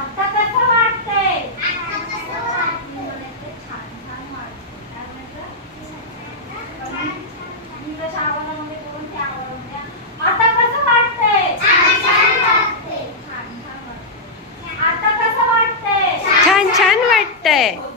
आता कसं वाटतंय? आता कसं वाटतंय? आता कसं वाटतंय? छान छान वाटतंय.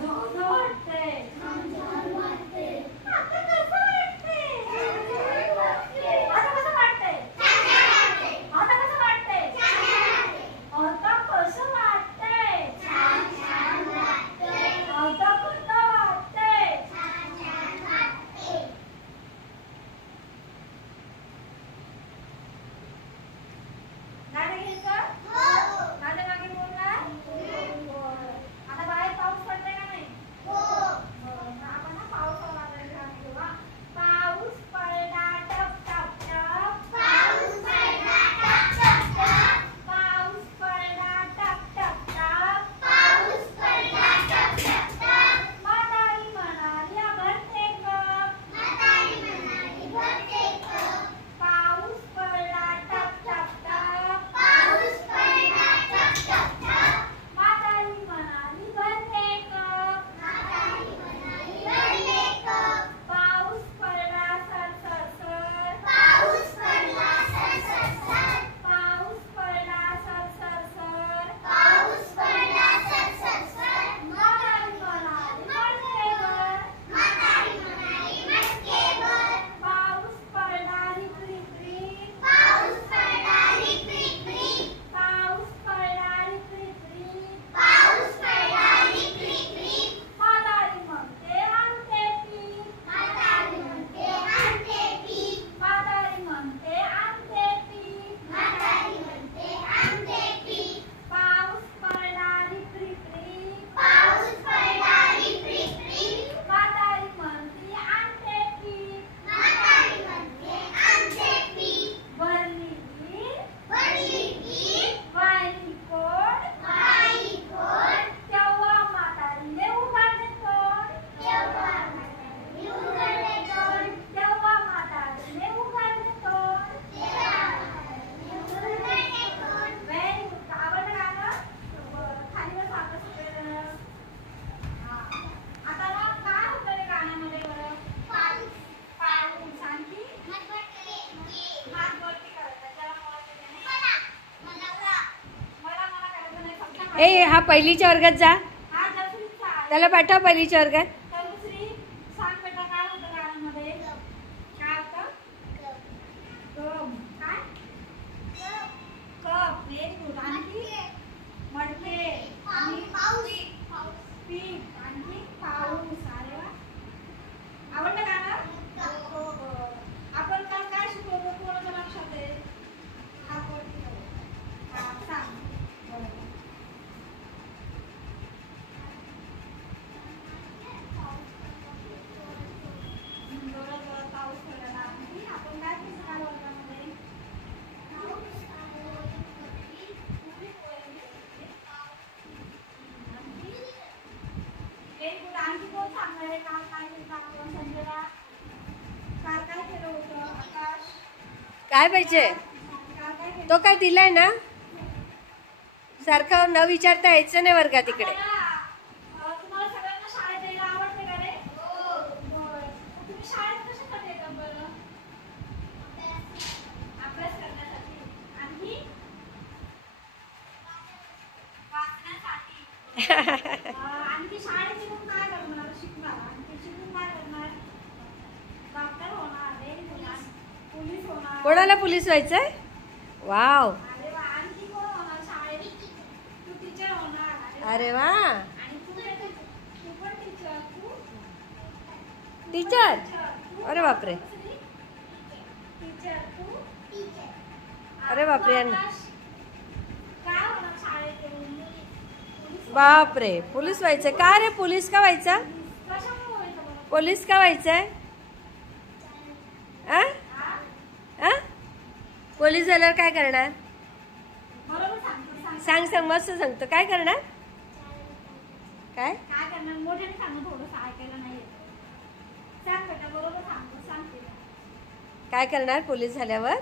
ए हा पहिलीच्या वर्गात जा, त्याला पाठव पहिलीच्या वर्गात. काय पाहिजे तो काय दिलाय ना, सारखं न विचारता यायचं नाही वर्गात इकडे. कोणाला पोलीस व्हायचंय? वाव, अरे वा, टीचर, अरे बापरे, अरे बापरे, बापरे, पोलीस व्हायचंय का रे? पोलीस का व्हायचा? पोलीस का व्हायचंय? पोलीस झाल्यावर काय करणार? सांग सांग, मस्त सांगतो. काय करणार? काय करणार? मोठ्याने सांग, थोडंसं ऐकायला नाही येत. सांग बेटा, बरोबर सांगतो, सांग. काय करणार पोलीस झाल्यावर?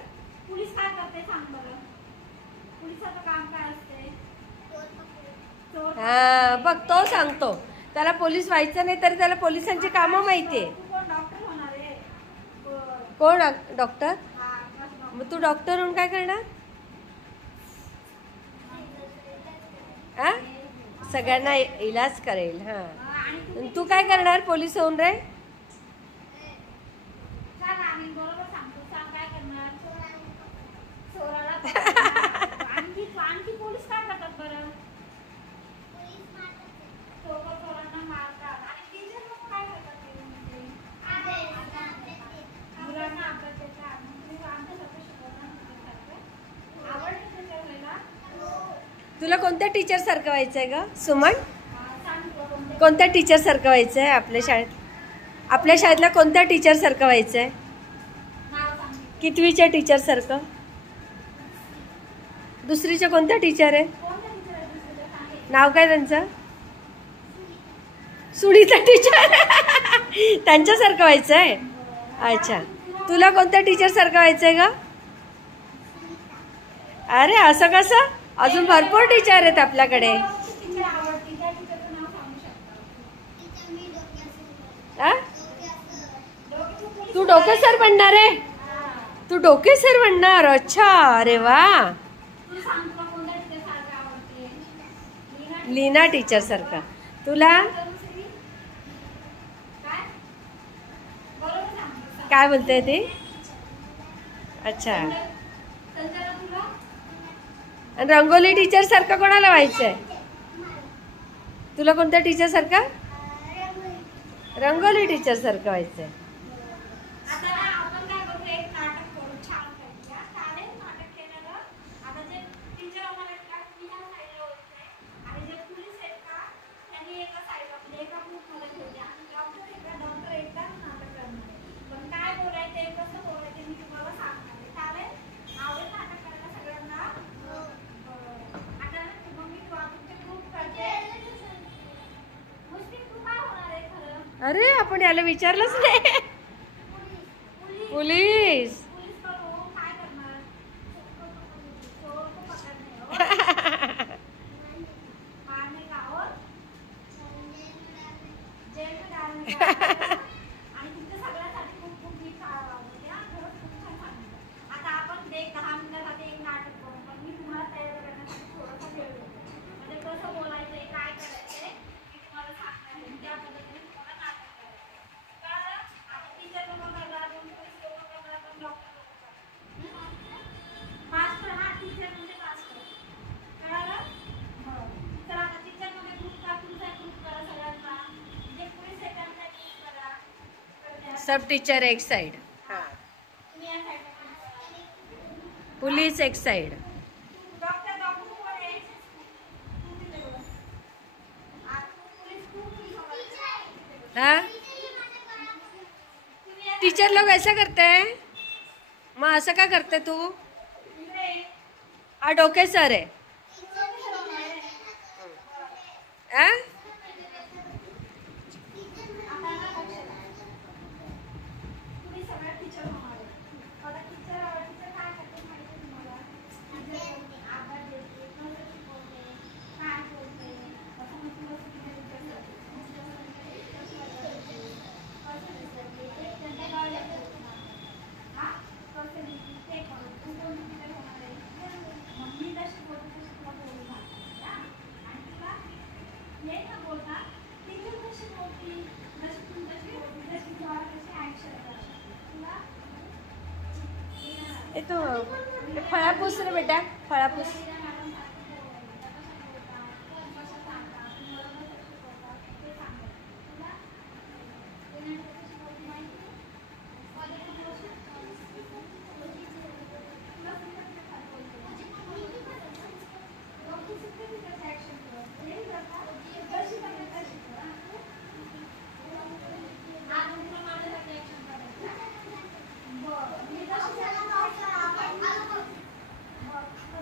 पोलीस काय करते सांग बरं. पोलिसाचं काम काय असते? चोर हा बघ, तो सांगतो. त्याला पोलीस व्हायचं नाही तरी त्याला पोलिसांची कामं माहितीये. तू कोण डॉक्टर होणार आहे? कोण डॉक्टर? हा, बस मग तू डॉक्टर होऊन काय करणार? आ? सगळ्यांना इलाज करेल. हा, आणि तू काय करणार पोलीस होऊन रे? सांग आम्ही बरोबर सांगतो. सांग काय करणार? चोराला पकडणार. आणखी पोलीस काय करतात बरं? चोरांना मारतात. आणि टीचर लोक काय करतात ते म्हणजे? मुलांना अभ्यास देतात. मग तुम्ही आमच्यासारखं शिकवणार तुमच्यासारखं? आवडतं टीचर व्हायला? तुला कोणत्या टीचर सारखं व्हायचंय ग सुमन? सांग तुला कोणते कोणत्या टीचर सारखं व्हायचंय आपल्या शाळेत? आपल्या शाळेतल्या कोणत्या टीचर सारखं व्हायचंय? नाव सांग. कितवीच्या टीचर सारखं? दुसरीच्या कोणत्या टीचर आहे? कोणत्या टीचर आहे दुसरीला सांगेल. नाव काय त्यांचं? सुनीता टीचर. त्यांच्यासारखं व्हायचंय. अच्छा, तुला कोणत्या टीचर सारखं व्हायचंय ग? अरे असं कसं? अजून भरपूर टीचर आहेत आपल्याकडे. टीचर आवडती त्या टीचरचं नाव सांगू शकता. आ? तू डोके सर बनणार आहे? तू डोके सर बनणार? अच्छा, अरे वा. तू सांग तुला कोणत्या टीचर सारखं आवडते? लीना टीचर सारखं. तुला तनुश्री? काय? बरोबर सांग. काय बोलते ती? अच्छा, संजना तुला? आणि रंगोली टीचर सारखं कोणाला व्हायचंय? तुला कोणत्या टीचर सारखं? रंगोली टीचर सारखं व्हायचंय. आता ना आपण काय करू, एक नाटक करू छान पैकी. हा, चालेल नाटक केलेलं. आता जे टीचर होणार आहेत का ती ह्या साईडला होते आणि जे पोलीस आहेत का त्यांनी एका साईडला म्हणजे एका ग्रुपमध्ये ठेवले आणि डॉक्टर एकदा नाटक करणार आहे. पण काय बोलायचं आहे कसं बोलायचं मी तुम्हाला सांगणार आहे. चालेल? आवडेल नाटक करायला सगळ्यांना? आता मग मी तुमचे ग्रुप करते. मुस्लिम तू काय होणार आहे खरं? अरे आपण याला विचारलंच नाही. पोलीस. पुलिस करू काय करणार? चोर को पकडणे हो. मारने का और जेल में डालने का. आणि तुमच्या सगळ्यांसाठी खूप खूप मी काळ लावते. हा, खरंच खूप छान सांगितलं. आता आपण 10 मिनिटासाठी एक नाटक करू. पण मी तुम्हाला तयार करण्यासाठी थोडासा वेळ देते. म्हणजे कसं बोलायचंय काय करायचंय मी तुम्हाला सांगणार आहे. त्या पद्धतीने तुम्हाला नाटक करायचं. कळलं? आता टीचर लोक करणार, दोन पोलीस लोक करणार, दोन डॉक्टर लोक करणार. मास्टर हा टीचर म्हणजे मास्टर. कळलं? तर आता टीचर मध्ये ग्रुप का तुमचा ग्रुप करा सगळ्यांना. जे पोलीस आहे त्यांचा ग्रुप करा. तर सब टीचर एक साइड. हाँ, तुम्ही या साईडला पुलिस एक साइड. डॉक्टर बाबू कोण आहे? तू तिथे बस. पोलीस खूप हाँ, टीचर लोग ऐसा करते हैं. मग असं का करते तू? हा डोके सर आहे. आ? तुम्ही सगळ्या टीचर होणार आहे. आता टीचर काय करते माहिती तुम्हाला? आभार देते, कसं शिकवते, काय बोलते, असं मग तुला ये तो फळापूस रे बेटा, फळापूस.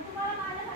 तुम्हाला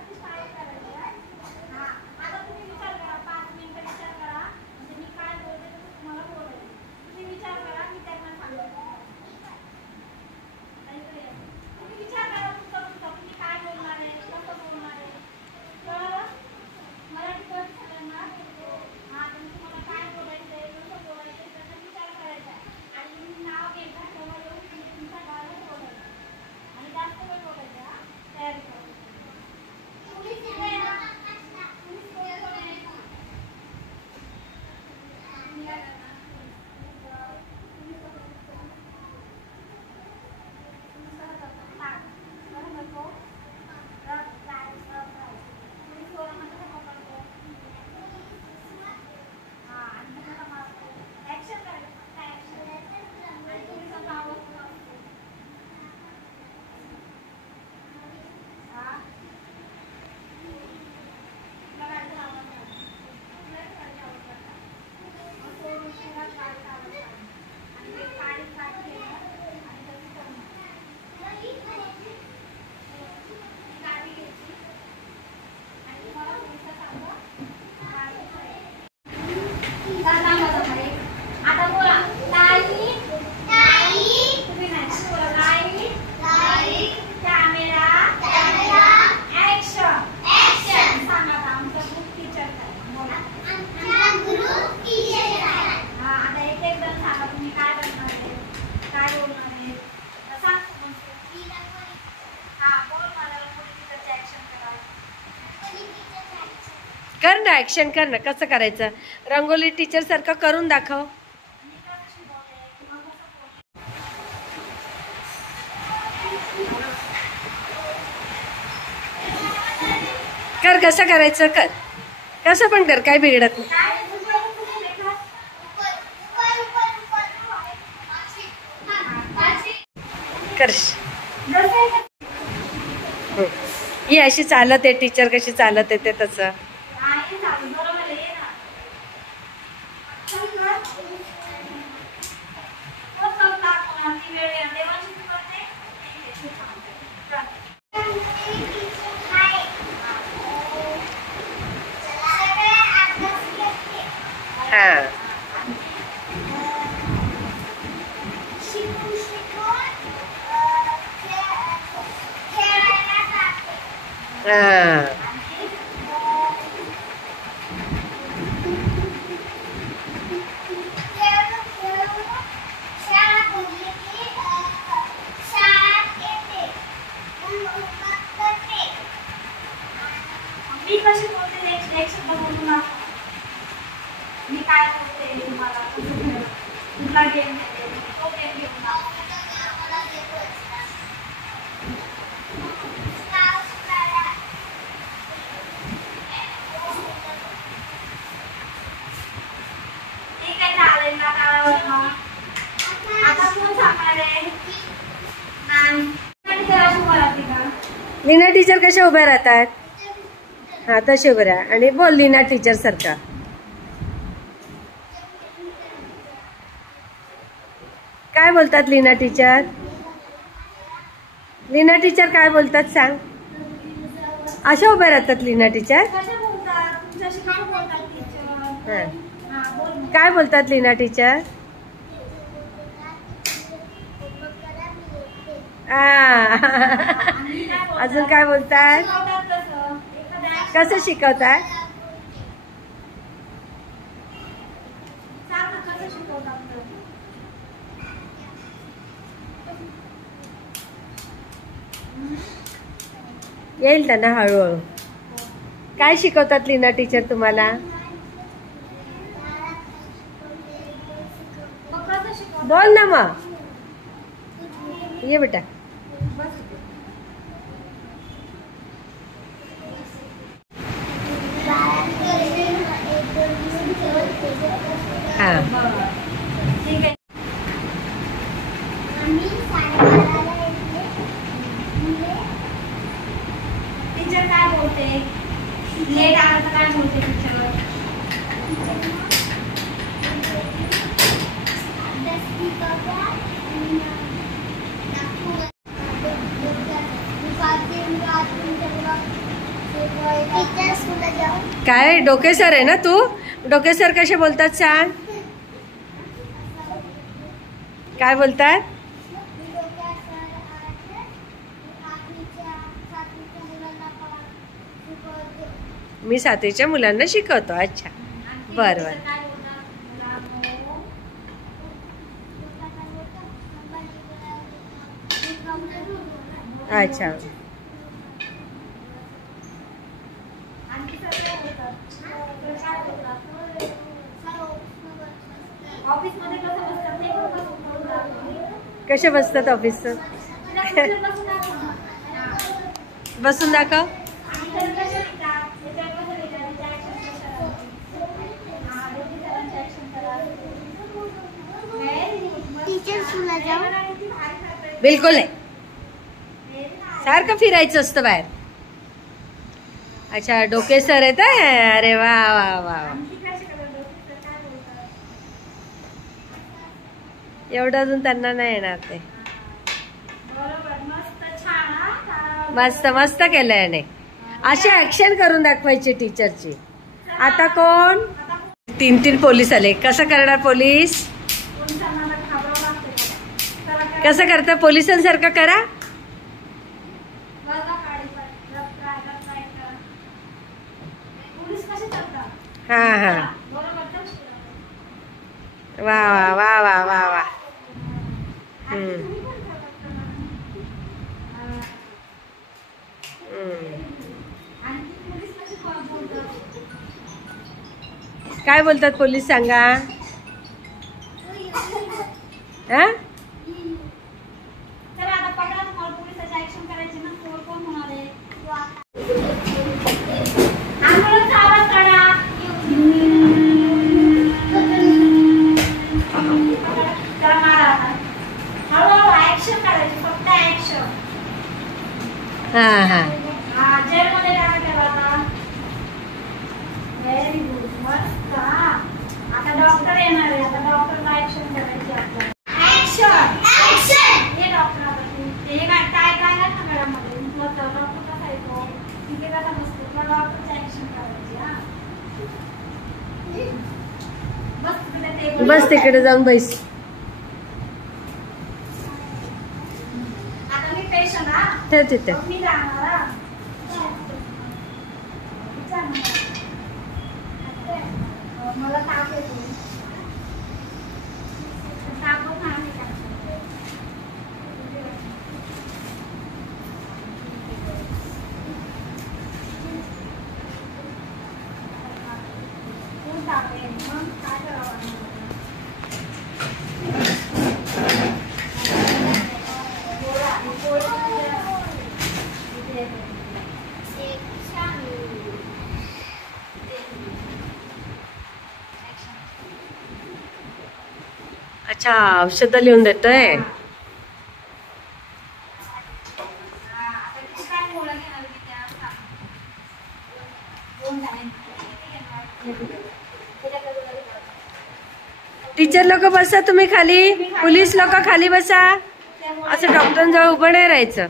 ऍक्शन कर ना, कसं करायचं? रंगोली टीचर सारखं करून दाखव. कर, कसं करायचं कर, कसं पण कर, काय बिघडत नाही. कर. ही अशी चालत आहे, टीचर कशी चालत येते तसं. हा हा मी कशी बोलते एक शब्द बोलू ना. मी काय बोलते तुम्हाला कुठला गेम घेते तो गेम घेऊन ठीक आहे. चालेल ना. आता कोण सांगणार आहे? नाही लीना टीचर कशा उभ्या राहतात? हा तशी उभ्या राहा आणि बोल लीना टीचर सारखा. काय बोलतात लीना टीचर? लीना टीचर काय बोलतात सांग. अशा उभ्या राहतात लीना टीचर. हा. काय बोलतात लीना टीचर? अजून काय बोलतात? कसं शिकवतात? येईल त्यांना हळूहळू. काय शिकवतात लीना टीचर तुम्हाला? बोल ना मग. ये बेटा. हा ठीक आहे. टीचर काय बोलते? लेट आला तर काय बोलते टीचर? काय डोकेसर आहे ना तू? डोकेसर कसे बोलतात सांग. काय बोलतात? मी 7वीच्या मुलांना शिकवतो. अच्छा बर बर. अच्छा कसे बसतात ऑफिसचं? बसून दाखव. बिलकुल नाही. सारखं फिरायचं असतं बाहेर. अच्छा डोकेसर येत आहे. अरे वा वा वा. एवढं अजून त्यांना नाही येणार ते. मस्त मस्त केलंय याने. अशी ऍक्शन करून दाखवायची टीचरची. आता कोण? 3 पोलीस आले. कसं करणार पोलीस? कसं करता? पोलिसांसारखं करा. हा हा वा वा वा वा वा वा. काय बोलतात पोलीस सांगा. हा चला आता पकडा तुम्हाला पोलिसाची ऍक्शन करायची ना. कोण होणार आहे. आंदोलनचा आवाज काढा. चला मारा आता. हळूहळू ऍक्शन करायची. फक्त ऍक्शन. हा हा हा जेलमध्ये टाका त्याला आता. Very good. मस्त. आता डॉक्टर येणार आहे. आता डॉक्टरला ऍक्शन करायची आपल्याला. Action action. हे डॉक्टर आता हे काय काय ना घरामध्ये डॉक्टर कसा येतो तिथे कसा बसतो तुला डॉक्टरची ऍक्शन करायची. हा बस तिकडे टेबल. बस तिकडे जाऊन बैस. आता मी पेशंट. हा ठेव तिथे. मी जाणार. हा मला ताप येतो. तापच नाही का. खूप ताप आहे. मग काय करावं. अच्छा औषधं लिहून देतोय. टीचर लोक बसा तुम्ही खाली. पोलीस लोक खाली बसा. असं डॉक्टरांजवळ उभं नाही राहायचं.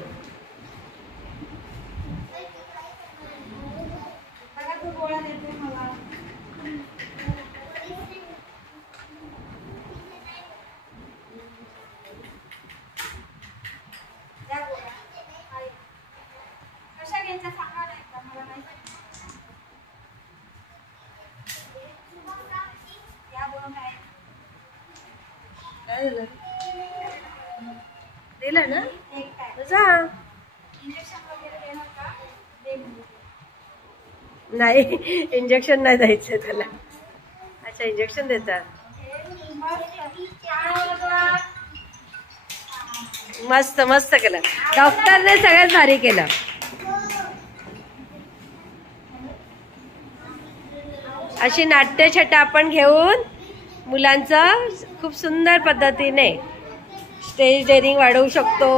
कशा घ्यायच्या सांगा नाही का मला नाही. या दोन काय दिलं ना एक काय जा. इंजेक्शन वगैरे देणार का. दे म्हणजे. नाही इंजेक्शन नाही द्यायचं त्याला. अच्छा इंजेक्शन देतात. मस्त मस्त केलं. डॉक्टरने सगळ्यात भारी केलं. अशी नाट्यछटा आपण घेऊन मुलांचं खूप सुंदर पद्धतीने स्टेज डेअरिंग वाढवू शकतो.